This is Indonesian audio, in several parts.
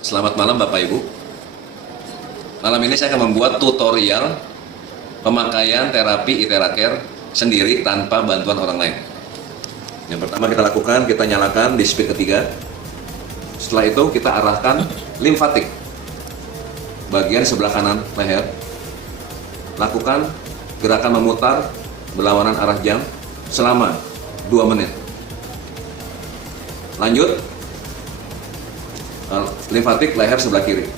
Selamat malam Bapak Ibu. Malam ini saya akan membuat tutorial pemakaian terapi Iteracare sendiri tanpa bantuan orang lain. Yang pertama kita lakukan, kita nyalakan di speed ketiga. Setelah itu kita arahkan limfatik bagian sebelah kanan leher. Lakukan gerakan memutar berlawanan arah jam selama 2 menit. Lanjut, limfatik leher sebelah kiri.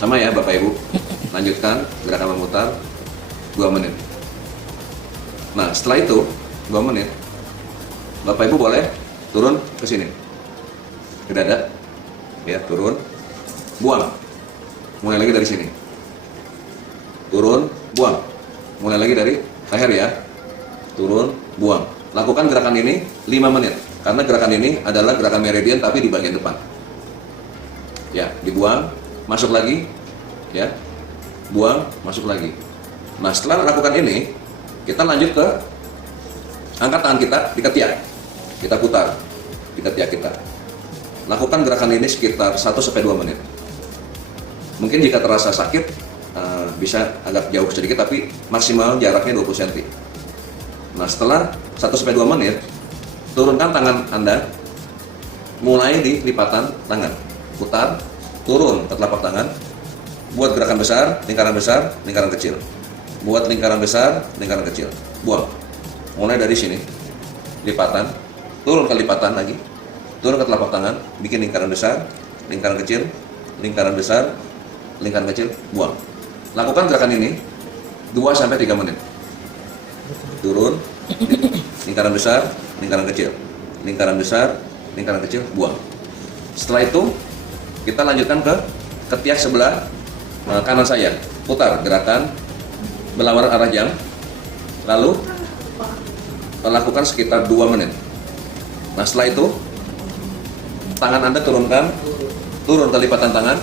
Sama ya Bapak Ibu. Lanjutkan gerakan memutar 2 menit. Nah, setelah itu 2 menit, Bapak Ibu boleh turun ke sini. Ke dada. Ya, turun. Buang. Mulai lagi dari sini. Turun, buang. Mulai lagi dari leher ya. Turun, buang. Lakukan gerakan ini 5 menit. Karena gerakan ini adalah gerakan meridian tapi di bagian depan. Ya, dibuang, masuk lagi, ya, buang, masuk lagi. Nah, setelah lakukan ini, kita lanjut ke angkat tangan kita di ketiak, kita putar di ketiak kita. Lakukan gerakan ini sekitar 1-2 menit. Mungkin jika terasa sakit, bisa agak jauh sedikit, tapi maksimal jaraknya 20 cm. Nah, setelah 1-2 menit, turunkan tangan Anda, mulai di lipatan tangan. Putar, turun ke telapak tangan, buat gerakan besar, lingkaran kecil. Buat lingkaran besar, lingkaran kecil. Buang. Mulai dari sini, lipatan, turun ke lipatan lagi, turun ke telapak tangan, bikin lingkaran besar, lingkaran kecil, lingkaran besar, lingkaran kecil, buang. Lakukan gerakan ini 2-3 menit. Turun, lingkaran besar, lingkaran kecil, lingkaran besar, lingkaran kecil, buang. Setelah itu kita lanjutkan ke ketiak sebelah kanan saya. Putar gerakan berlawanan arah jam. Lalu lakukan sekitar 2 menit. Nah, setelah itu tangan Anda turunkan, turun ke lipatan tangan,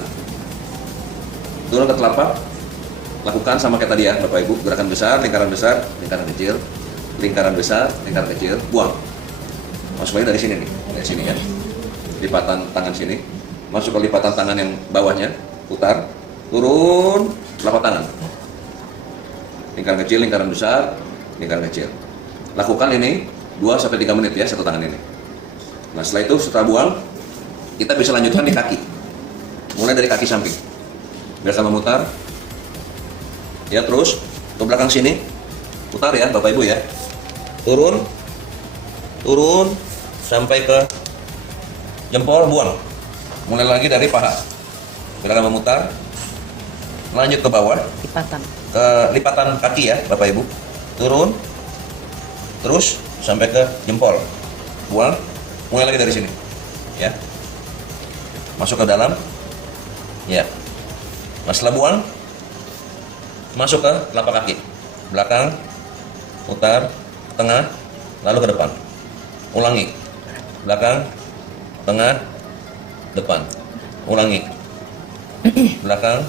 turun ke telapak. Lakukan sama kayak tadi ya Bapak Ibu, gerakan besar, lingkaran kecil, lingkaran besar, lingkaran kecil, buang. Masuk lagi dari sini nih, dari sini ya. Lipatan tangan sini, masuk ke lipatan tangan yang bawahnya, putar, turun, telapak tangan. Lingkaran kecil, lingkaran besar, lingkaran kecil. Lakukan ini 2-3 menit ya, satu tangan ini. Nah, setelah itu, setelah buang, kita bisa lanjutkan di kaki. Mulai dari kaki samping. Biasa memutar. Ya, terus ke belakang sini. Putar ya, Bapak Ibu ya. Turun, turun, sampai ke jempol, buang. Mulai lagi dari paha. Gerakan memutar. Lanjut ke bawah. Lipatan. Ke lipatan kaki ya, Bapak Ibu. Turun. Terus sampai ke jempol. Buang. Mulai lagi dari sini. Ya. Masuk ke dalam. Ya. Nah, setelah buang, masuk ke telapak kaki. Belakang, putar, tengah, lalu ke depan. Ulangi. Belakang, tengah, depan. Ulangi. Belakang,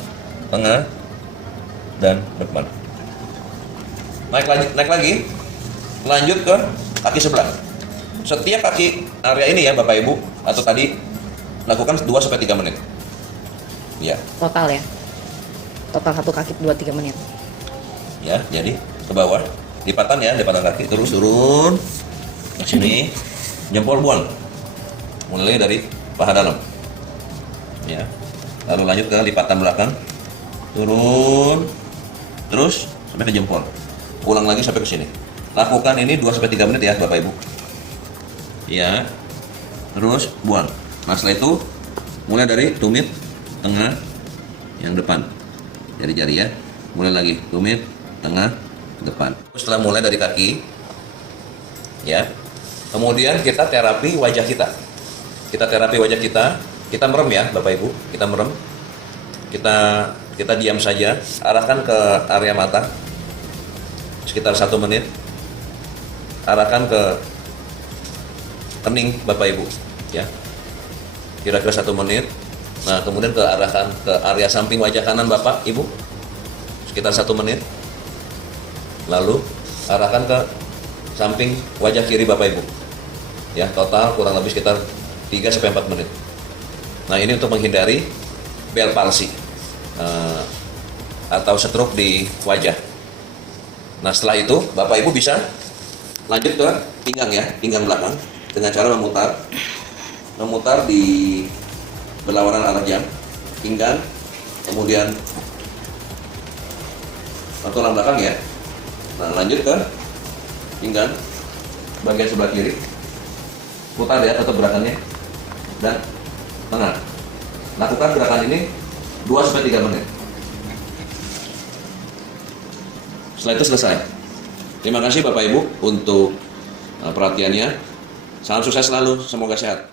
tengah, dan depan. Naik lagi. Lanjut ke kaki sebelah. Setiap kaki area ini ya Bapak Ibu, atau tadi lakukan 2-3 menit. Ya. Total ya. Total satu kaki 2-3 menit. Ya, jadi ke bawah. Lipatan ya, lipatan kaki, terus turun ke sini. Jempol buang. Mulai dari paha dalam. Ya. Lalu lanjut ke lipatan belakang. Turun. Terus sampai ke jempol. Ulang lagi sampai ke sini. Lakukan ini 2-3 menit ya, Bapak Ibu. Ya. Terus buang. Nah, setelah itu mulai dari tumit tengah yang depan. Jari-jari ya. Mulai lagi tumit tengah depan. Setelah mulai dari kaki ya. Kemudian kita terapi wajah kita. Kita terapi wajah kita. Kita merem ya, Bapak Ibu. Kita merem. Kita diam saja. Arahkan ke area mata. Sekitar 1 menit. Arahkan ke kening Bapak Ibu, ya. Kira-kira 1 menit. Nah, kemudian arahkan ke area samping wajah kanan Bapak Ibu. Sekitar 1 menit. Lalu arahkan ke samping wajah kiri Bapak Ibu. Ya, total kurang lebih sekitar 3-4 menit. Nah, ini untuk menghindari Bell palsy atau stroke di wajah. Nah setelah itu Bapak Ibu bisa lanjut ke pinggang ya, pinggang belakang dengan cara memutar di berlawanan arah jam, pinggang, kemudian tulang belakang ya. Nah lanjut ke pinggang bagian sebelah kiri, putar ya tetap gerakannya, dan tengah. Lakukan gerakan ini 2-3 menit. Setelah itu selesai. Terima kasih Bapak Ibu untuk perhatiannya. Salam sukses selalu, semoga sehat.